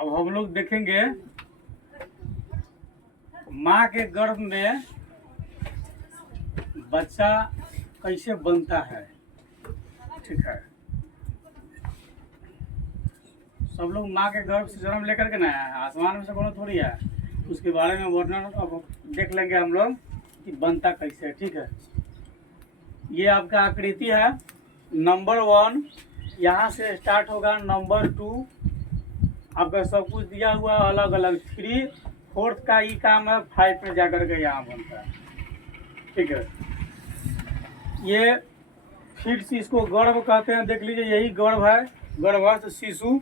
अब हम लोग देखेंगे माँ के गर्भ में बच्चा कैसे बनता है। ठीक है, सब लोग माँ के गर्भ से जन्म लेकर के ना आए, आसमान में से कोनो थोड़ी है। उसके बारे में वर्णन अब देख लेंगे हम लोग कि बनता कैसे है। ठीक है, ये आपका आकृति है नंबर 1, यहाँ से स्टार्ट होगा नंबर 2। आपका सब कुछ दिया हुआ अलग अलग। 3, 4 का ही काम है, 5 में जाकर के यहाँ बनता है। ठीक है, ये फिर से इसको गर्भ कहते हैं। देख लीजिए, यही गर्भ है, गर्भस्थ शिशु।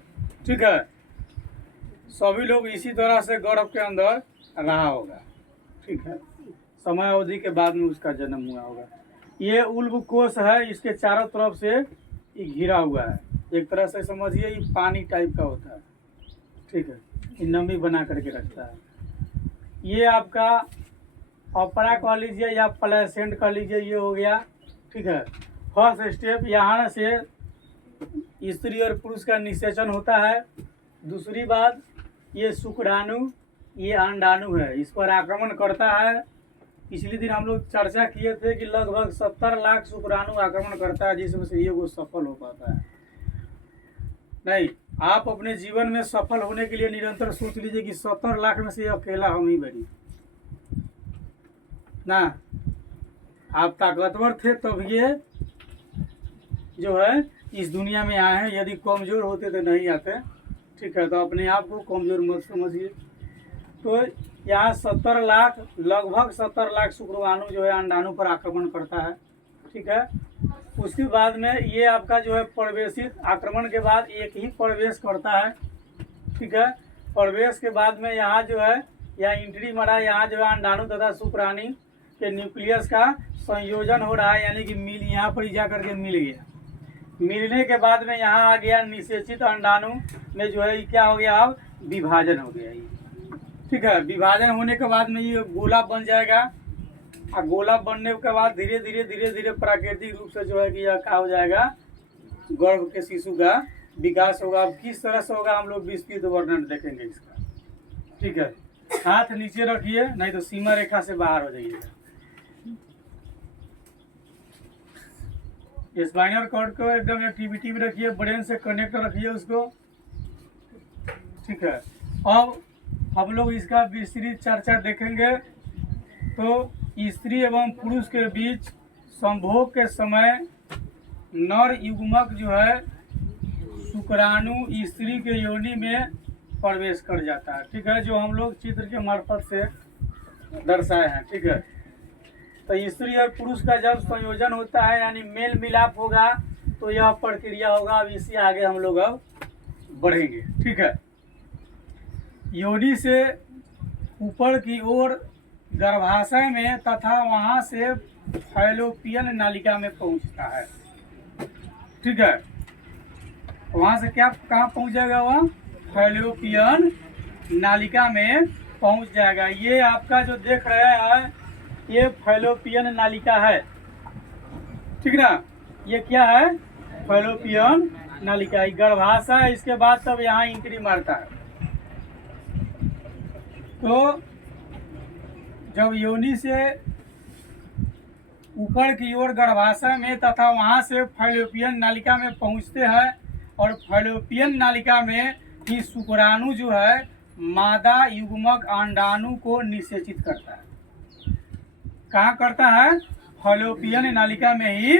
ठीक है, सभी लोग इसी तरह से गर्भ के अंदर रहा होगा। ठीक है, समय अवधि के बाद में उसका जन्म हुआ होगा। ये उल्ब कोश है, इसके चारों तरफ से ये घिरा हुआ है। एक तरह से समझिए ये पानी टाइप का होता है। ठीक है, ये नमी बना करके रखता है। ये आपका अपरा कह लीजिए या प्लेसेंट कह लीजिए, ये हो गया। ठीक है, फर्स्ट स्टेप यहाँ से स्त्री और पुरुष का निषेचन होता है। दूसरी बात, ये शुक्राणु, ये अंडाणु है, इस पर आक्रमण करता है। पिछले दिन हम लोग चर्चा किए थे कि लगभग 70 लाख शुक्राणु आक्रमण करता है, जिसमें से ये वो सफल हो पाता है। नहीं, आप अपने जीवन में सफल होने के लिए निरंतर सोच लीजिए कि 70 लाख में से अकेला हम ही बनी ना। आप ताकतवर थे तब ये जो है इस दुनिया में आए हैं। यदि कमज़ोर होते तो नहीं आते। ठीक है, तो अपने आप को कमज़ोर मत समझिए। तो यहाँ 70 लाख, लगभग 70 लाख शुक्राणु जो है अंडाणु पर आक्रमण करता है। ठीक है, उसके बाद में ये आपका जो है प्रवेशित, आक्रमण के बाद एक ही प्रवेश करता है। ठीक है, प्रवेश के बाद में यहाँ जो है, यहाँ इंट्री मरा, यहाँ जो है अंडाणु तथा शुक्राणु के न्यूक्लियस का संयोजन हो रहा है, यानी कि मिल यहाँ पर ही जा करके मिल गया। मिलने के बाद में यहाँ आ गया निषेचित अंडाणु में जो है क्या हो गया, अब विभाजन हो गया ये। ठीक है, विभाजन होने के बाद में ये गोला बन जाएगा। और गोला बनने के बाद धीरे धीरे प्राकृतिक रूप से जो है कि यह क्या हो जाएगा, गर्भ के शिशु का विकास होगा। अब किस तरह से होगा हम लोग विस्तृत वर्णन देखेंगे इसका। ठीक है, हाथ नीचे रखिए, नहीं तो सीमा रेखा से बाहर हो जाइएगा। स्पाइनल कॉर्ड को एकदम एक्टिविटी में रखिए, ब्रेन से कनेक्ट रखिए उसको। ठीक है, अब हम लोग इसका विस्तृत चर्चा देखेंगे। तो स्त्री एवं पुरुष के बीच संभोग के समय नर युग्मक जो है शुक्राणु स्त्री के योनि में प्रवेश कर जाता है। ठीक है, जो हम लोग चित्र के मार्फत से दर्शाए हैं। ठीक है, तो स्त्री और पुरुष का जब संयोजन होता है यानी मेल मिलाप होगा, तो यह प्रक्रिया होगा। अब इससे आगे हम लोग अब बढ़ेंगे। ठीक है, योनि से ऊपर की ओर गर्भाशय में तथा वहां से फैलोपियन नालिका में पहुंचता है। ठीक है, वहां से क्या कहाँ पहुंच जाएगा, वह फैलोपियन नालिका में पहुंच जाएगा। ये आपका जो देख रहे हैं ये फैलोपियन नालिका है। ठीक ना, ये क्या है, फैलोपियन नालिका, गर्भाशय। इसके बाद तब यहाँ इंट्री मारता है। तो जब योनि से ऊपर की ओर गर्भाशय में तथा वहां से फैलोपियन नालिका में पहुंचते हैं, और फैलोपियन नालिका में ही शुक्राणु जो है मादा युग्मक अंडाणु को निषेचित करता है। कहाँ करता है, फैलोपियन नालिका में ही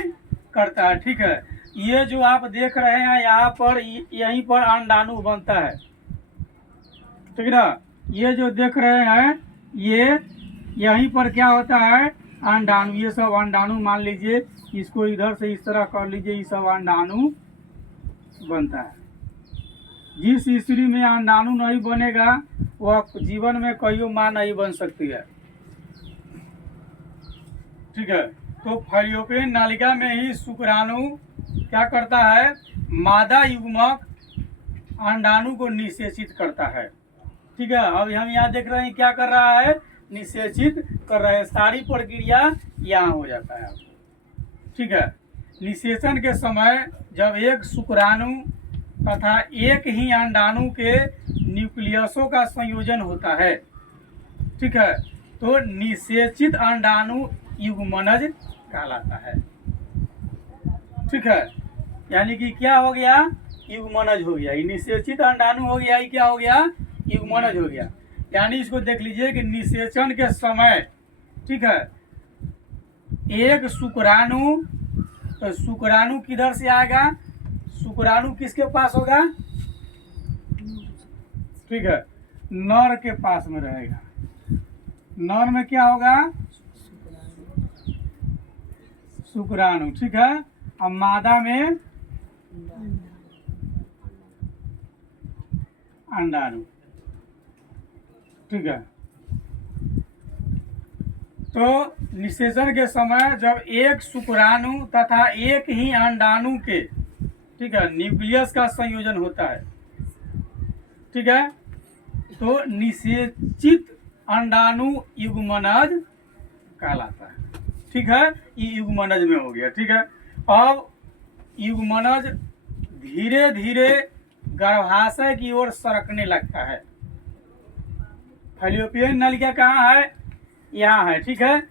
करता है। ठीक है, ये जो आप देख रहे हैं यहाँ पर, यहीं पर अंडाणु बनता है। ठीक ना, ये जो देख रहे हैं ये यहीं पर क्या होता है, अंडाणु। ये सब अंडाणु मान लीजिए, इसको इधर से इस तरह कर लीजिए, ये सब अंडाणु बनता है। जिस स्त्री में अंडाणु नहीं बनेगा वह जीवन में कहियो मां नहीं बन सकती है। ठीक है, तो फैलोपियन नालिका में ही शुक्राणु क्या करता है, मादा युग्मक अंडाणु को निषेचित करता है। ठीक है, अब हम यहाँ देख रहे हैं क्या कर रहा है, निषेचित कर रहे हैं। सारी प्रक्रिया यहाँ हो जाता है। ठीक है, निषेचन के समय जब एक शुक्राणु तथा एक ही अंडाणु के न्यूक्लियसों का संयोजन होता है। ठीक है, तो निषेचित अंडाणु युग्मनज कहलाता है। ठीक है, यानी कि क्या हो गया, युग्मनज हो गया। ये निषेचित अंडाणु हो गया, ये क्या हो गया, युग्मनज हो गया। यानी इसको देख लीजिए कि निषेचन के समय, ठीक है, एक शुक्राणु, तो शुक्राणु किधर से आएगा, शुक्राणु किसके पास होगा, ठीक है, नर के पास में रहेगा। नर में क्या होगा, शुक्राणु। ठीक है, अब मादा में अंडाणु। ठीक है, तो निषेचन के समय जब एक शुक्राणु तथा एक ही अंडाणु के, ठीक है, न्यूक्लियस का संयोजन होता है, ठीक है, तो निषेचित अंडाणु युग्मनज कहलाता है। ठीक है, ये युग्मनज में हो गया। ठीक है, अब युग्मनज धीरे धीरे गर्भाशय की ओर सरकने लगता है। फैलोपियन नलिका कहाँ है, यहाँ है। ठीक है,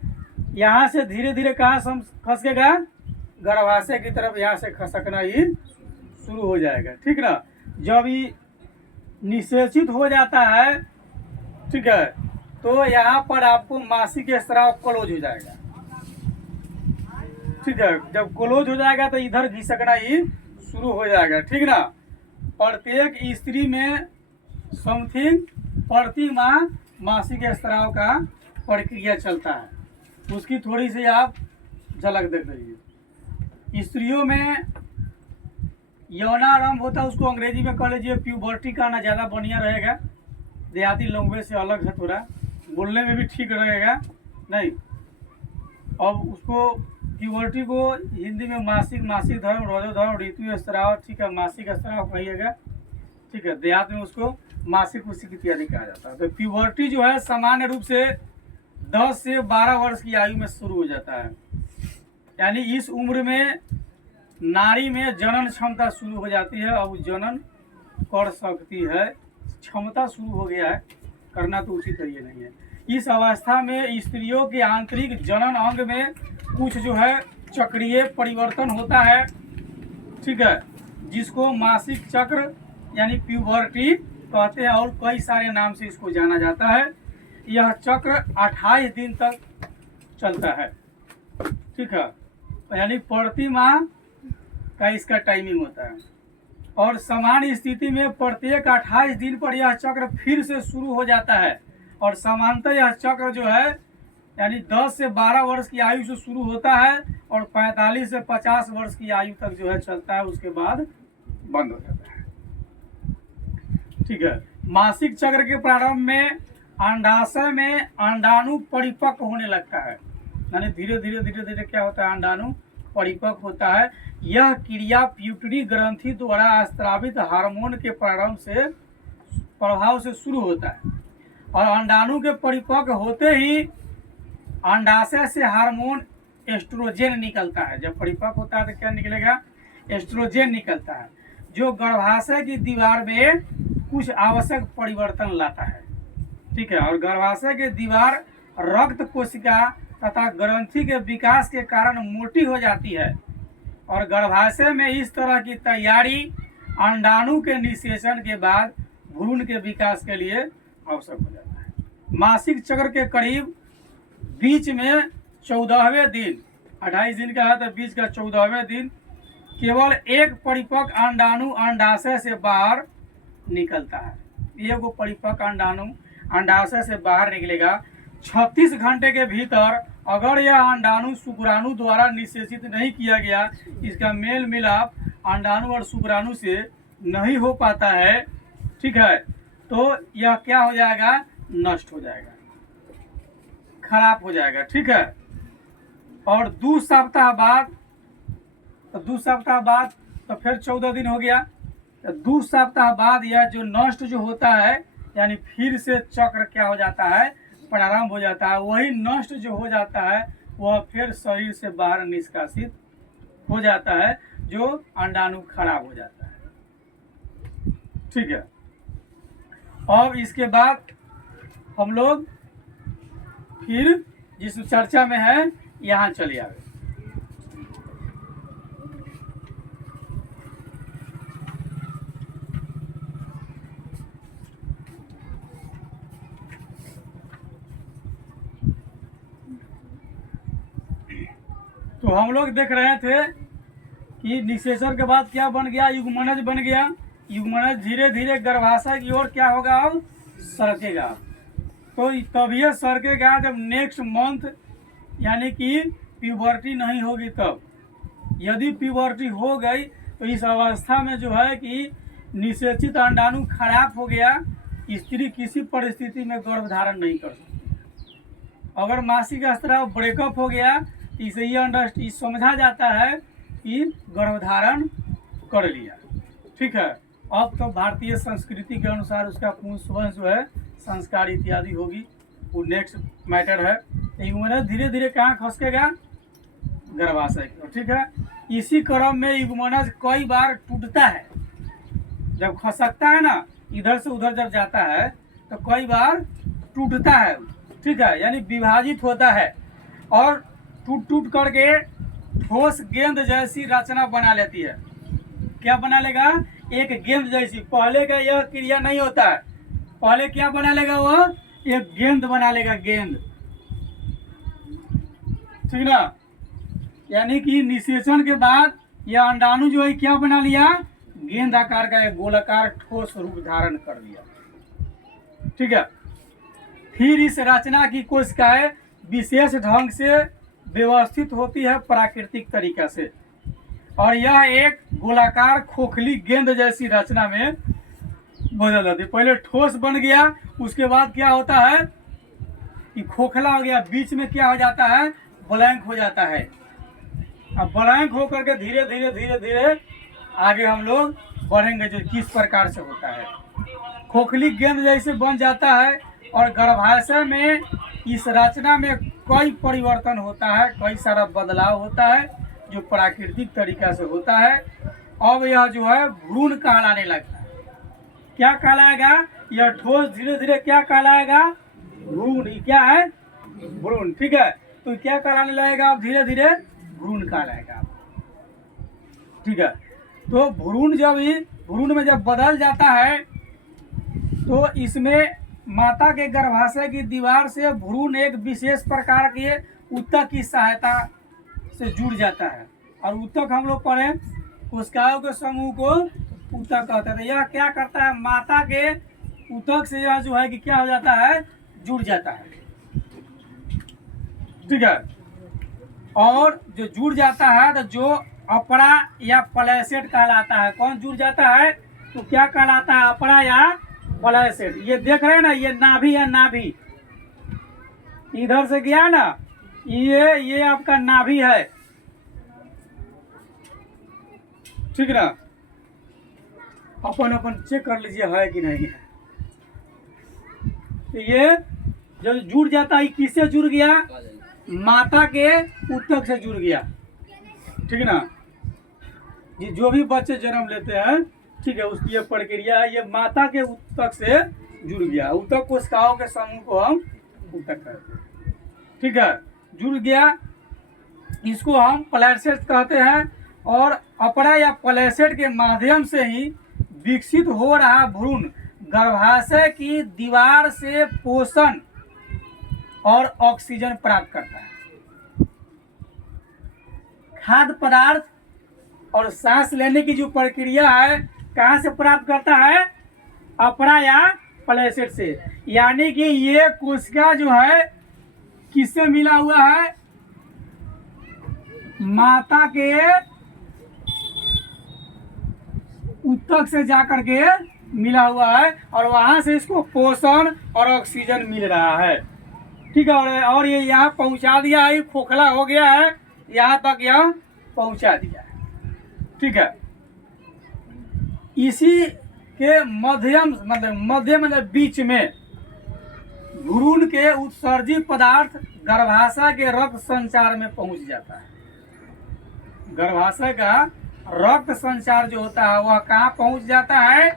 यहाँ से धीरे धीरे कहाँ खसकेगा, गर्भाशय की तरफ यहाँ से खसकना ही शुरू हो जाएगा। ठीक ना, जब ये निषेचित हो जाता है, ठीक है, तो यहाँ पर आपको मासिक स्राव क्लोज हो जाएगा। ठीक है, जब क्लोज हो जाएगा तो इधर घिसकना ही शुरू हो जाएगा। ठीक ना, प्रत्येक स्त्री में समथिंग प्रति माह मासिक स्राव का प्रक्रिया चलता है। उसकी थोड़ी सी आप झलक देख लीजिए। स्त्रियों में यौनारंभ होता है, उसको अंग्रेजी में कह लीजिए प्यूबर्टी का ना ज़्यादा बढ़िया रहेगा, देहाती लैंग्वेज से अलग है, थोड़ा बोलने में भी ठीक रहेगा नहीं। अब उसको प्यूबर्टी को हिंदी में मासिक, मासिक धर्म, रोजो धर्म, ऋतु स्राव, ठीक है, मासिक स्राव कहिएगा। ठीक है, देहात में उसको मासिक उसिक इत्यादि कहा जाता है। तो प्यूबर्टी जो है सामान्य रूप से 10 से 12 वर्ष की आयु में शुरू हो जाता है। यानी इस उम्र में नारी में जनन क्षमता शुरू हो जाती है। अब जनन कर सकती है, क्षमता शुरू हो गया है, करना तो उचित है ये नहीं है। इस अवस्था में स्त्रियों के आंतरिक जनन अंग में कुछ जो है चक्रीय परिवर्तन होता है। ठीक है, जिसको मासिक चक्र यानी प्यूबर्टी कहते हैं, और कई सारे नाम से इसको जाना जाता है। यह चक्र 28 दिन तक चलता है। ठीक है, यानी प्रति माह का इसका टाइमिंग होता है, और सामान्य स्थिति में प्रत्येक 28 दिन पर यह चक्र फिर से शुरू हो जाता है। और सामान्यतः यह चक्र जो है यानी 10 से 12 वर्ष की आयु से शुरू होता है और 45 से 50 वर्ष की आयु तक जो है चलता है, उसके बाद बंद हो जाता है। ठीक है, मासिक चक्र के प्रारंभ में अंडाशय में अंडाणु परिपक्व होने लगता है। यानी धीरे धीरे धीरे धीरे क्या होता है, अंडाणु परिपक्व होता है। यह क्रिया प्यूटरी ग्रंथि द्वारा स्रावित हार्मोन के प्रभाव से शुरू होता है। और अंडाणु के परिपक्व होते ही अंडाशय से हार्मोन एस्ट्रोजेन निकलता है। जब परिपक्व होता है तो क्या निकलेगा, एस्ट्रोजेन निकलता है, जो गर्भाशय की दीवार में कुछ आवश्यक परिवर्तन लाता है। ठीक है, और गर्भाशय की दीवार रक्त कोशिका तथा ग्रंथि के विकास के कारण मोटी हो जाती है। और गर्भाशय में इस तरह की तैयारी अंडाणु के निषेचन के बाद भ्रूण के विकास के लिए आवश्यक हो जाता है। मासिक चक्र के करीब बीच में 14वें दिन, 28 दिन का है तो बीच का 14वें दिन केवल एक परिपक्व अंडाणु अंडाशय से बाहर निकलता है। ये वो परिपक्व अंडाणु अंडाशय से बाहर निकलेगा। 36 घंटे के भीतर अगर यह अंडाणु शुक्राणु द्वारा निषेचित नहीं किया गया, इसका मेल मिलाप अंडाणु और शुक्राणु से नहीं हो पाता है, ठीक है, तो यह क्या हो जाएगा, नष्ट हो जाएगा, खराब हो जाएगा। ठीक है, और 2 सप्ताह बाद, तो 2 सप्ताह बाद तो फिर 14 दिन हो गया। तो 2 सप्ताह बाद यह जो नष्ट जो होता है, यानी फिर से चक्र क्या हो जाता है, प्रारंभ हो जाता है। वही नष्ट जो हो जाता है वह फिर शरीर से बाहर निष्कासित हो जाता है, जो अंडाणु खराब हो जाता है। ठीक है, अब इसके बाद हम लोग फिर जिस चर्चा में है यहाँ चले आए। तो हम लोग देख रहे थे कि निषेचन के बाद क्या बन गया, युग्मनज बन गया। युग्मनज धीरे धीरे गर्भाशय की ओर क्या होगा, अब सरकेगा। तो तभी सरकेगा जब नेक्स्ट मंथ यानी कि प्यूबर्टी नहीं होगी तब। यदि प्यूबर्टी हो गई तो इस अवस्था में जो है कि निषेचित अंडाणु खराब हो गया, स्त्री किसी परिस्थिति में गर्भ धारण नहीं कर सकती। अगर मासिक स्त्राव ब्रेकअप हो गया, इसे ये समझा जाता है कि गर्भधारण कर लिया। ठीक है, अब तो भारतीय संस्कृति के अनुसार उसका पुंसवंश जो है संस्कार इत्यादि होगी, वो नेक्स्ट मैटर है। युग्मनज धीरे धीरे कहाँ खसकेगा, गर्भाशय की। ठीक है, इसी क्रम में युग्मनज कई बार टूटता है। जब खसकता है ना, इधर से उधर जब जाता है तो कई बार टूटता है। ठीक है, यानी विभाजित होता है और टूट टूट करके ठोस गेंद जैसी रचना बना लेती है। क्या बना लेगा, एक गेंद जैसी। पहले का यह क्रिया नहीं होता है, पहले क्या बना लेगा, वो एक गेंद बना लेगा, गेंद। ठीक ना, यानी कि निषेचन के बाद यह अंडाणु जो है क्या बना लिया, गेंद आकार का एक गोलाकार ठोस रूप धारण कर लिया। ठीक है, फिर इस रचना की कोशिकाएं विशेष ढंग से व्यवस्थित होती है प्राकृतिक तरीका से, और यह एक गोलाकार खोखली गेंद जैसी रचना में बदल जाती है। पहले ठोस बन गया, उसके बाद क्या होता है कि खोखला हो गया, बीच में क्या हो जाता है, ब्लैंक हो जाता है। अब ब्लैंक होकर के धीरे धीरे धीरे धीरे आगे हम लोग बढ़ेंगे, जो किस प्रकार से होता है। खोखली गेंद जैसे बन जाता है और गर्भाशय में इस रचना में कई परिवर्तन होता है, कई सारा बदलाव होता है जो प्राकृतिक तरीका से होता है। अब यह जो है भ्रूण कहलाने लगता है। क्या कहलाएगा, यह ठोस धीरे धीरे क्या कहलाएगा, भ्रूण। क्या है, भ्रूण। ठीक है, तो क्या कहलाने लगेगा, अब धीरे धीरे भ्रूण कहलाएगा। ठीक है, तो भ्रूण में जब बदल जाता है तो इसमें माता के गर्भाशय की दीवार से भ्रूण एक विशेष प्रकार के ऊतक की सहायता से जुड़ जाता है। और ऊतक हम लोग पढ़े, कोशिकाओं के समूह को ऊतक कहते हैं। यह क्या करता है, माता के ऊतक से यह जो है कि क्या हो जाता है, जुड़ जाता है। ठीक है, और जो जुड़ जाता है तो जो अपरा या प्लेसेट कहलाता है। कौन जुड़ जाता है, तो क्या कहलाता है, अपरा या प्लेसेट। ये देख रहे हैं ना, ये नाभि है, नाभि इधर से गया ना, ये आपका नाभि है। ठीक ना, अपन चेक कर लीजिए है कि नहीं है। तो ये जब जुड़ जाता है, किससे जुड़ गया, माता के ऊतक से जुड़ गया। ठीक ना, ये जो भी बच्चे जन्म लेते हैं, ठीक है, उसकी ये प्रक्रिया है, ये माता के ऊतक से जुड़ गया। ऊतक कोशिकाओं के समूह को हम ऊतक कहते हैं। ठीक है, जुड़ गया, इसको हम प्लेसेट कहते हैं। और अपरा या प्लेसेट के माध्यम से ही विकसित हो रहा भ्रूण गर्भाशय की दीवार से पोषण और ऑक्सीजन प्राप्त करता है। खाद्य पदार्थ और सांस लेने की जो प्रक्रिया है कहाँ से प्राप्त करता है, अपरा या प्लेसेट से। यानी कि ये कोशिका जो है किससे मिला हुआ है, माता के ऊतक से जाकर के मिला हुआ है, और वहां से इसको पोषण और ऑक्सीजन मिल रहा है। ठीक है, और ये यहाँ पहुंचा दिया है, खोखला हो गया है, यहाँ तक यह पहुंचा दिया है। ठीक है, इसी के मध्य बीच में भ्रूण के उत्सर्जित पदार्थ गर्भाशय के रक्त संचार में पहुंच जाता है। गर्भाशय का रक्त संचार जो होता है वह कहाँ पहुंच जाता है,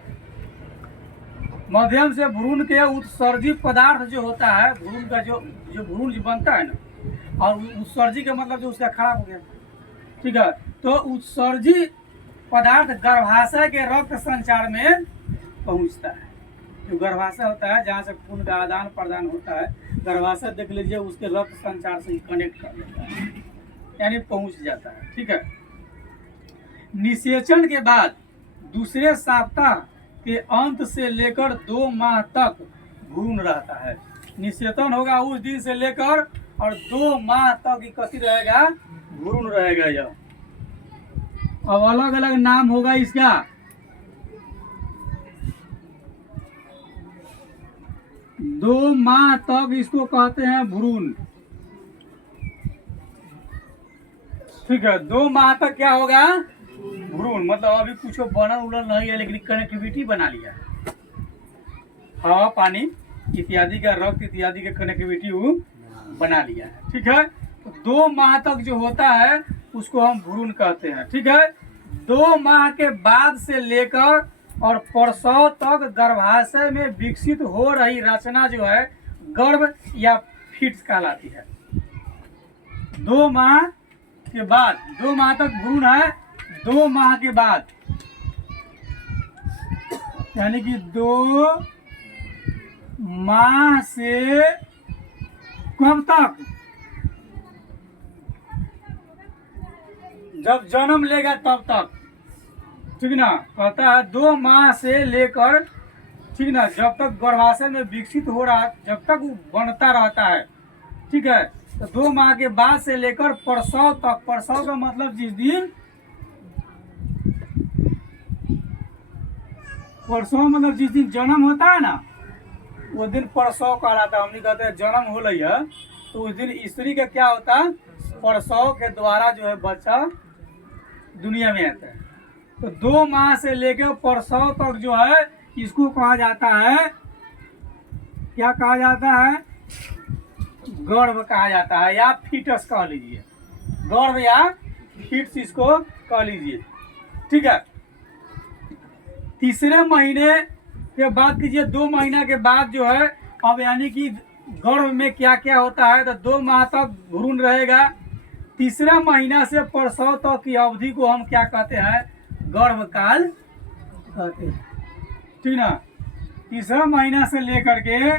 माध्यम से भ्रूण के उत्सर्जी पदार्थ जो होता है, भ्रूण का जो जो भ्रूण जो बनता है ना, और उत्सर्जी का मतलब जो उसका खराब हो गया, ठीक है। तो उत्सर्जी पदार्थ गर्भाशय के रक्त संचार में पहुंचता है। जो गर्भाशय होता है जहाँ से खून का आदान प्रदान होता है, गर्भाशय देख लीजिए उसके रक्त संचार से कनेक्ट कर देता है, यानी पहुंच जाता है, ठीक है। निषेचन के बाद दूसरे सप्ताह के अंत से लेकर 2 माह तक भ्रूण रहता है। निषेचन होगा उस दिन से लेकर और 2 माह तक कथी रहेगा, भ्रूण रहेगा यह। अब अलग अलग नाम होगा इसका। 2 माह तक इसको कहते हैं भ्रूण, ठीक है। 2 माह तक क्या होगा, भ्रूण। मतलब अभी कुछ बनल उड़ल नहीं है, लेकिन कनेक्टिविटी बना लिया, हवा पानी इत्यादि का, रक्त इत्यादि का कनेक्टिविटी वो बना लिया है, ठीक है। तो 2 माह तक जो होता है उसको हम भ्रूण कहते हैं, ठीक है। 2 माह के बाद से लेकर और प्रसव तक गर्भाशय में विकसित हो रही रचना जो है गर्भ या फीट्स कहलाती है। 2 माह के बाद, 2 माह तक भ्रूण है, 2 माह के बाद यानी कि 2 माह से कब तक, जब जन्म लेगा तब तक, ठीक ना। कहता है 2 माह से लेकर, ठीक ना, जब तक गर्भाशय में विकसित हो रहा, जब तक वो बनता रहता है, ठीक है। तो 2 माह के बाद से लेकर प्रसव तक, प्रसव का मतलब जिस दिन, प्रसव मतलब जिस दिन जन्म होता है ना, वो दिन प्रसव कहलाता है। हम नहीं कहते हैं जन्म हो रही है, तो उस दिन स्त्री का क्या होता है, प्रसव के द्वारा जो है बच्चा दुनिया में आता है। तो 2 माह से लेकर प्रसव तक जो है इसको कहा जाता है, क्या कहा जाता है, गर्भ कहा जाता है, या फीटस कह लीजिए, गर्भ या फीटस इसको कह लीजिए, ठीक है। तीसरे महीने के बाद कीजिए, 2 महीना के बाद जो है, अब यानी कि गर्भ में क्या क्या होता है, तो 2 माह तक भ्रूण रहेगा। तीसरा महीना से प्रसव तक की अवधि को हम क्या कहते हैं, गर्भकाल कहते हैं, ठीक ना। तीसरा महीना से लेकर के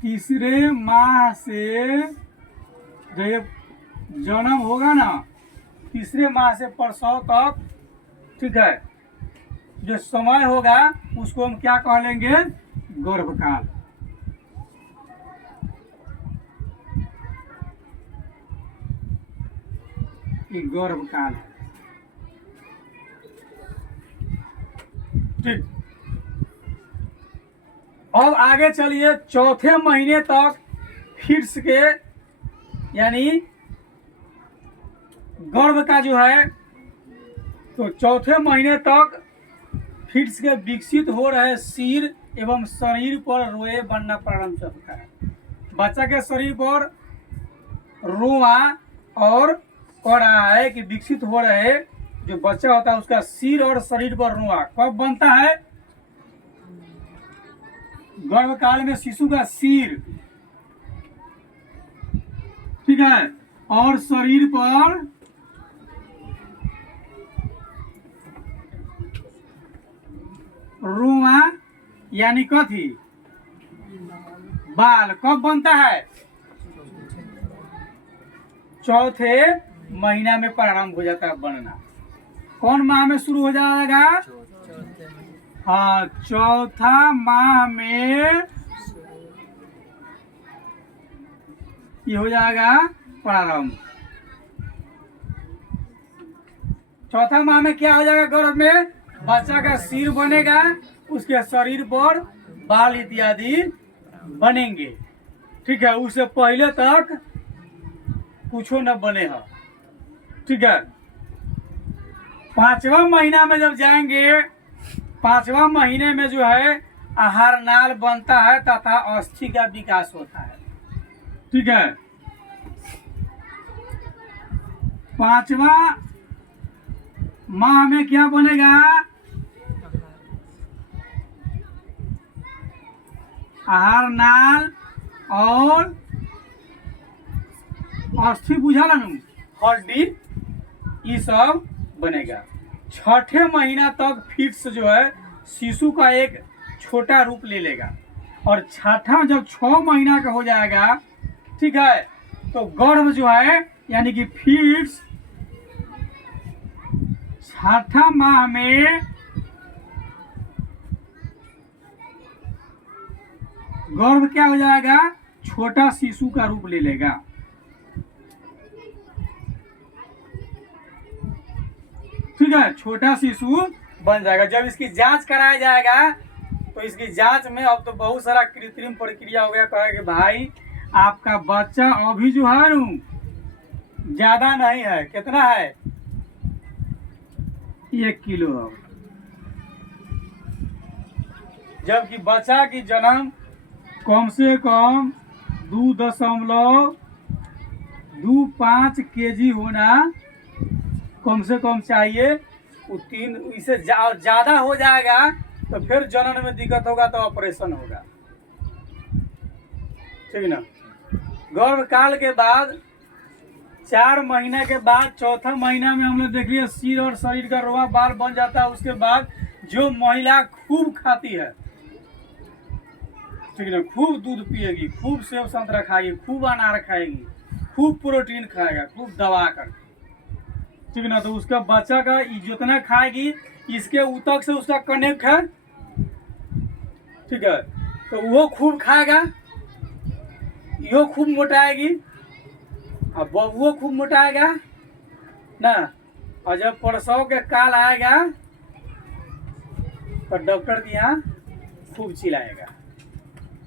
तीसरे माह से जब जन्म होगा ना, तीसरे माह से प्रसव तक, ठीक है, जो समय होगा उसको हम क्या कह लेंगे, गर्भकाल। गर्भकाल, ठीक। अब आगे चलिए, चौथे महीने तक फिट्स के यानी गर्भ का जो है, तो चौथे महीने तक फिट्स के विकसित हो रहे सिर एवं शरीर पर रोए बनना प्रारंभ होता है। बच्चा के शरीर पर रोआ और कह रहा है कि विकसित हो रहे जो बच्चा होता है उसका सिर और शरीर पर रोआ कब बनता है, गर्भकाल में शिशु का सिर, ठीक है, और शरीर पर रुआ यानी कथी, बाल कब बनता है, चौथे महीना में प्रारंभ हो जाता है बनना। कौन माह में शुरू हो जाएगा, हाँ, चौथा माह में ये हो जाएगा प्रारंभ। चौथा माह में क्या हो जाएगा, गर्भ में बच्चा का सिर बनेगा, उसके शरीर पर बाल इत्यादि बनेंगे, ठीक है। उससे पहले तक कुछ न बने हैं, ठीक है। 5वां महीना में जब जाएंगे, 5वां महीने में जो है आहार नाल बनता है तथा अस्थि का विकास होता है, ठीक है। 5वां माह में क्या बनेगा? आहार नाल और अस्थि बुझाला नु हड्डी, ये सब बनेगा। छठे महीना तक फिक्स जो है शिशु का एक छोटा रूप ले लेगा, और छठा जब 6 महीना का हो जाएगा, ठीक है, तो गर्भ जो है यानी कि फिक्स छठा माह में गर्भ क्या हो जाएगा? छोटा शिशु का रूप ले लेगा। ठीक है, छोटा शिशु बन जाएगा। जब इसकी जांच कराया जाएगा तो इसकी जांच में अब तो बहुत सारा कृत्रिम प्रक्रिया हो गया। कहे कि भाई आपका बच्चा अभी जो है ना ज्यादा नहीं है, कितना है? 1 किलो। जबकि बच्चा की जन्म कम से कम 2.25 केजी होना कम से कम चाहिए। वो 3 इससे ज्यादा हो जाएगा तो फिर जनन में दिक्कत होगा, तो ऑपरेशन होगा। ठीक ना। गर्भ काल के बाद 4 महीने के बाद चौथा महीना में हम लोग देख लिया सिर और शरीर का रोआ बाल बन जाता है। उसके बाद जो महिला खूब खाती है, ठीक ना, खूब दूध पिएगी, खूब सेब संतरा खाएगी, खूब अनार खाएगी, खूब प्रोटीन खाएगा, खूब दबा कर, ठीक ना, तो उसका बच्चा का जितना खाएगी इसके ऊतक से उसका कनेक्ट है। ठीक है, तो वो खूब खाएगा, यो खूब मोटाएगी, अब वो खूब मोटाएगा ना। और जब प्रसव के काल आएगा तो डॉक्टर के यहाँ खूब चिल्लाएगा,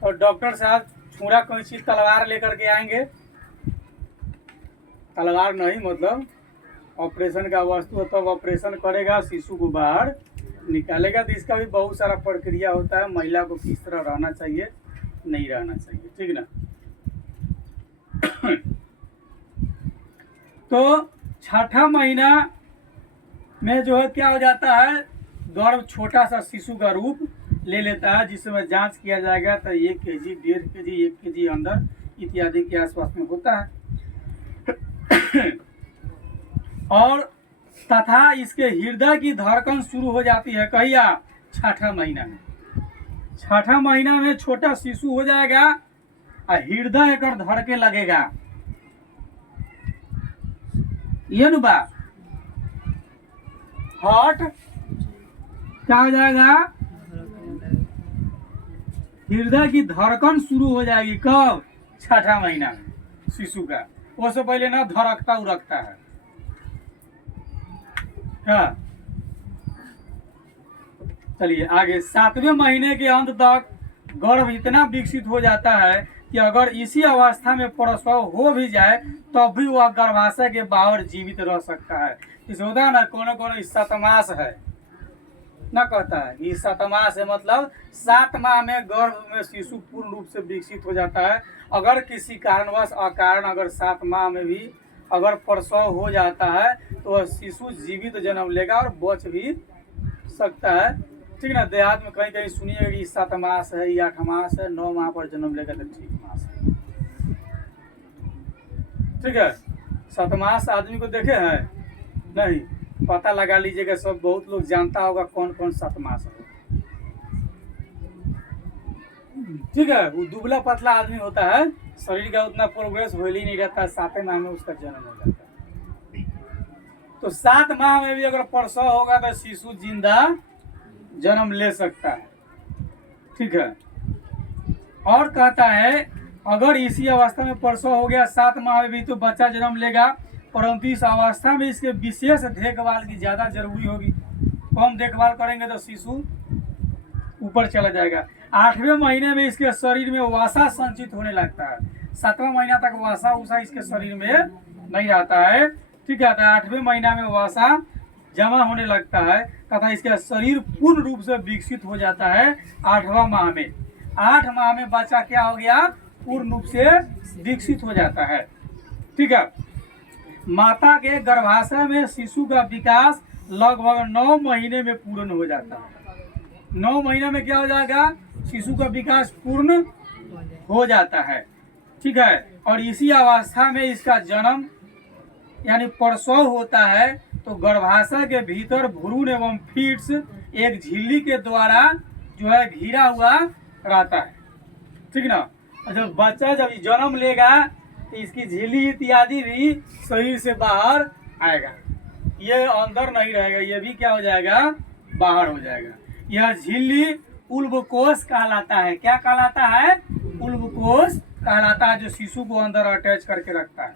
और डॉक्टर साहब छुरा कैंची तलवार लेकर के आएंगे। तलवार नहीं, मतलब ऑपरेशन का वस्तु, तब ऑपरेशन करेगा, शिशु को बाहर निकालेगा। तो इसका भी बहुत सारा प्रक्रिया होता है, महिला को किस तरह रहना चाहिए, नहीं रहना चाहिए। ठीक ना। तो छठा महीना में जो है क्या हो जाता है, गर्भ छोटा सा शिशु का रूप ले लेता है, जिसमें जांच किया जाएगा तो 1 केजी, 1.5 केजी, 1 केजी अंदर इत्यादि के आसपास में होता है। और तथा इसके हृदय की धड़कन शुरू हो जाती है कहिया? छठा महीना में। छठा महीना में छोटा शिशु हो जाएगा और हृदय एक धड़के लगेगा। ये नु बा हार्ट क्या हो जाएगा? हृदय की धड़कन शुरू हो जाएगी। कब? छठा महीना में शिशु का। उससे पहले ना धड़कता उड़कता है। हाँ, चलिए आगे। 7वें महीने के अंत तक गर्भ इतना विकसित हो जाता है कि अगर इसी अवस्था में प्रसव हो भी जाए तब भी वह गर्भाशय के बाहर जीवित रह सकता है। इसे होता है ना, कोनो कोनो सतमास है ना, कहता है कि सतमास है, मतलब 7 माह में गर्भ में शिशु पूर्ण रूप से विकसित हो जाता है। अगर किसी कारणवश अकारण अगर 7 माह में भी अगर प्रसव हो जाता है तो वह शिशु जीवित जन्म लेगा और बच भी सकता है। ठीक ना। देहात में कहीं कहीं सुनिएगा कि 7 मास है, 8 मास है, 9 माह पर जन्म लेगा तो ठीक मास है। ठीक है। 7 मास आदमी को देखे हैं? नहीं, पता लगा लीजिएगा। सब बहुत लोग जानता होगा कौन कौन 7 मास है। ठीक है। वो दुबला पतला आदमी होता है, शरीर का उतना प्रोग्रेस हो ही नहीं रहता, 7 माह में उसका जन्म हो जाता है। तो 7 माह में भी अगर प्रसव होगा तो शिशु जिंदा जन्म ले सकता है। ठीक है। और कहता है अगर इसी अवस्था में प्रसव हो गया 7 माह में भी तो बच्चा जन्म लेगा, परंतु इस अवस्था में इसके विशेष देखभाल की ज्यादा जरूरी होगी। कम देखभाल करेंगे तो शिशु ऊपर चला जाएगा। 8वें महीने में इसके शरीर में वसा संचित होने लगता है। 7वां महीना तक वसा उसा इसके शरीर में नहीं रहता है। ठीक है। 8वें महीना में वसा जमा होने लगता है तथा इसका शरीर पूर्ण रूप से विकसित हो जाता है 8वां माह में। 8 माह में बच्चा क्या हो गया? पूर्ण रूप से विकसित हो जाता है। ठीक है। माता के गर्भाशय में शिशु का विकास लगभग 9 महीने में पूर्ण हो जाता है। 9 महीने में क्या हो जाएगा, शिशु का विकास पूर्ण हो जाता है, ठीक है। और इसी अवस्था में इसका जन्म यानी प्रसव होता है। तो गर्भाशय के भीतर भ्रूण एवं फीट्स एक झिल्ली के द्वारा जो है घिरा हुआ रहता है, ठीक ना। और जब बच्चा जब जन्म लेगा तो इसकी झिल्ली इत्यादि भी शरीर से बाहर आएगा, ये अंदर नहीं रहेगा, ये भी क्या हो जाएगा, बाहर हो जाएगा। यह झिल्ली उल्बकोश कहलाता है। क्या कहलाता है, उल्बकोश कहलाता है, जो शिशु को अंदर अटैच करके रखता है,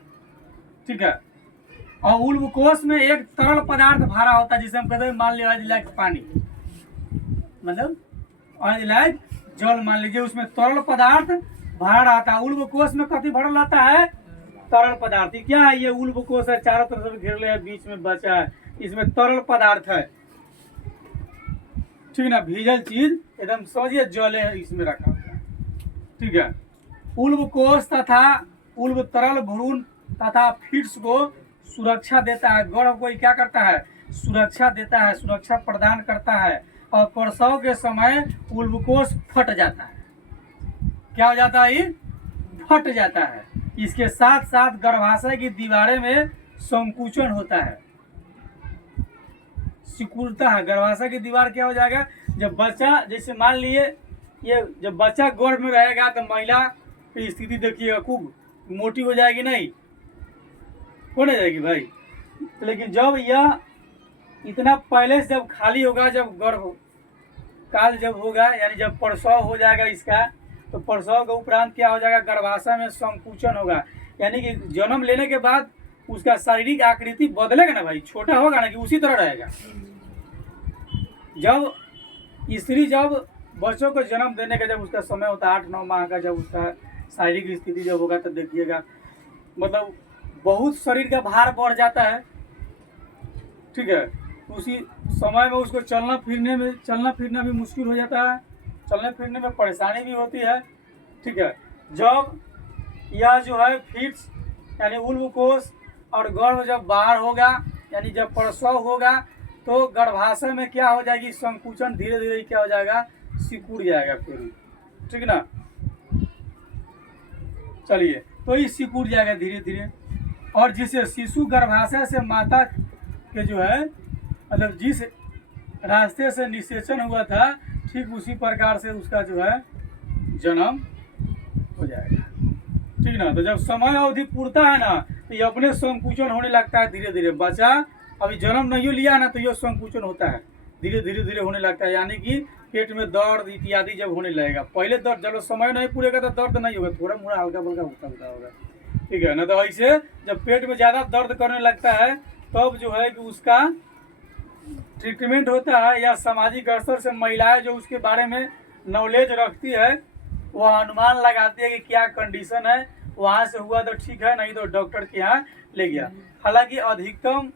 ठीक है। और उल्बकोश में एक तरल पदार्थ भरा होता है, जिसे हम कहते हैं मान लीजिए लाइक पानी, मतलब लाइक जल मान लीजिए, उसमें तरल पदार्थ भरा रहता है। उल्बकोश में कथी भरा रहता है, तरल पदार्थ। क्या है ये उल्बकोश है, चारों तरफ से घेर लिया, बीच में बचा है, इसमें तरल पदार्थ है, ठीक ना। भीजल चीज एकदम समझिए जल है इसमें रखा होता है, ठीक है। उल्बकोश तथा उल्ब तरल भ्रूण तथा फीट्स को सुरक्षा देता है। गर्भ को क्या करता है, सुरक्षा देता है, सुरक्षा प्रदान करता है। और प्रसव के समय उल्बकोश फट जाता है। क्या हो जाता है, ये फट जाता है। इसके साथ साथ गर्भाशय की दीवारें में संकुचन होता है, सिकुड़ता है। गर्भाशय की दीवार क्या हो जाएगा, जब बच्चा, जैसे मान लिए ये जब बच्चा गर्भ में रहेगा तो महिला की स्थिति देखिएगा, खूब मोटी हो जाएगी, नहीं हो नहीं जाएगी भाई। लेकिन जब यह इतना पहले से जब खाली होगा, जब गर्भ काल जब होगा, यानी जब प्रसव हो जाएगा इसका, तो प्रसव के उपरांत क्या हो जाएगा, गर्भाशय में संकुचन होगा। यानी कि जन्म लेने के बाद उसका शारीरिक आकृति बदलेगा ना भाई, छोटा होगा ना, कि उसी तरह रहेगा। जब स्त्री जब बच्चों को जन्म देने का जब उसका समय होता है 8-9 माह का, जब उसका शारीरिक स्थिति जब होगा, तो देखिएगा मतलब बहुत शरीर का भार बढ़ जाता है, ठीक है। उसी समय में उसको चलना फिरना भी मुश्किल हो जाता है, चलने फिरने में परेशानी भी होती है, ठीक है। जब यह जो है फीट्स यानी उल्बकोश और गर्भ जब बाहर होगा, यानी जब प्रसव होगा, तो गर्भाशय में क्या हो जाएगी, संकुचन धीरे धीरे क्या हो जाएगा, सिकुड़ जाएगा फिर, ठीक ना। चलिए, तो ये सिकुड़ जाएगा धीरे धीरे। और जिससे शिशु गर्भाशय से माता के जो है, मतलब जिस रास्ते से निषेचन हुआ था, ठीक उसी प्रकार से उसका जो है जन्म हो जाएगा, ठीक ना। तो जब समय अवधि पूरता है ना, तो ये अपने संकुचन होने लगता है धीरे धीरे। बच्चा अभी जन्म नहीं लिया ना, तो ये संकुचन होता है, धीरे होने लगता है। यानी कि पेट में दर्द इत्यादि जब होने लगेगा, पहले दर्द, जब समय नहीं पूरेगा तो दर्द नहीं होगा, थोड़ा मोड़ा हल्का फुल्का होता होगा, ठीक है ना। तो ऐसे जब पेट में ज़्यादा दर्द करने लगता है, तब जो है कि उसका ट्रीटमेंट होता है, या सामाजिक स्तर से महिलाएं जो उसके बारे में नॉलेज रखती है, वह अनुमान लगाती है कि क्या कंडीशन है, वहाँ से हुआ तो ठीक है, नहीं तो डॉक्टर के यहाँ ले गया। हालांकि अधिकतम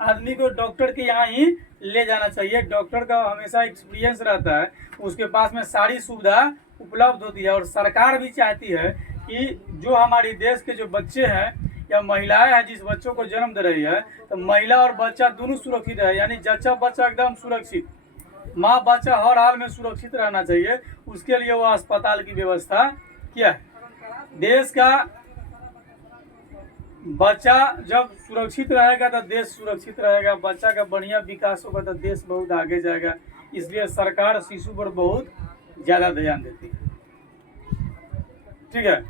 आदमी को डॉक्टर के यहाँ ही ले जाना चाहिए। डॉक्टर का हमेशा एक्सपीरियंस रहता है, उसके पास में सारी सुविधा उपलब्ध होती है। और सरकार भी चाहती है कि जो हमारी देश के जो बच्चे हैं या महिलाएं हैं, जिस बच्चों को जन्म दे रही है, तो महिला और बच्चा दोनों सुरक्षित रहे, यानी जच्चा बच्चा एकदम सुरक्षित, माँ बच्चा हर हाल में सुरक्षित रहना चाहिए। उसके लिए वो अस्पताल की व्यवस्था किया है। देश का बच्चा जब सुरक्षित रहेगा तो देश सुरक्षित रहेगा, बच्चा का बढ़िया विकास होगा तो देश बहुत आगे जाएगा। इसलिए सरकार शिशु पर बहुत ज़्यादा ध्यान देती है, ठीक है।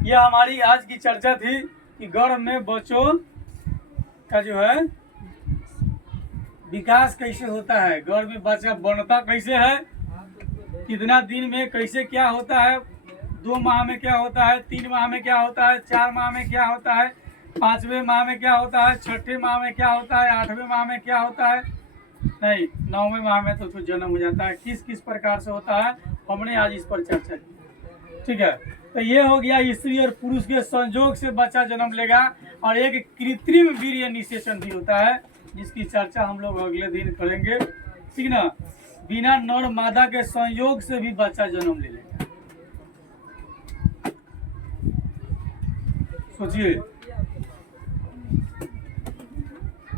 यह हमारी आज की चर्चा थी कि गर्भ में बच्चों का जो है विकास कैसे होता है, गर्भ में बच्चा बनता कैसे है, कितना दिन में कैसे क्या होता है, 2 माह में क्या होता है, 3 माह में क्या होता है, 4 माह में क्या होता है, 5वें माह में क्या होता है, 6ठे माह में क्या होता है, 8वें माह में क्या होता है, नहीं 9वें माह में तो जन्म हो जाता है। किस किस प्रकार से होता है, हमने आज इस पर चर्चा की, ठीक है। तो ये हो गया स्त्री और पुरुष के संयोग से बच्चा जन्म लेगा। और एक कृत्रिम वीर्य निषेचन भी होता है, जिसकी चर्चा हम लोग अगले दिन करेंगे, ठीक ना। बिना नर मादा के संयोग से भी बच्चा जन्म ले लेगा। सोचिए।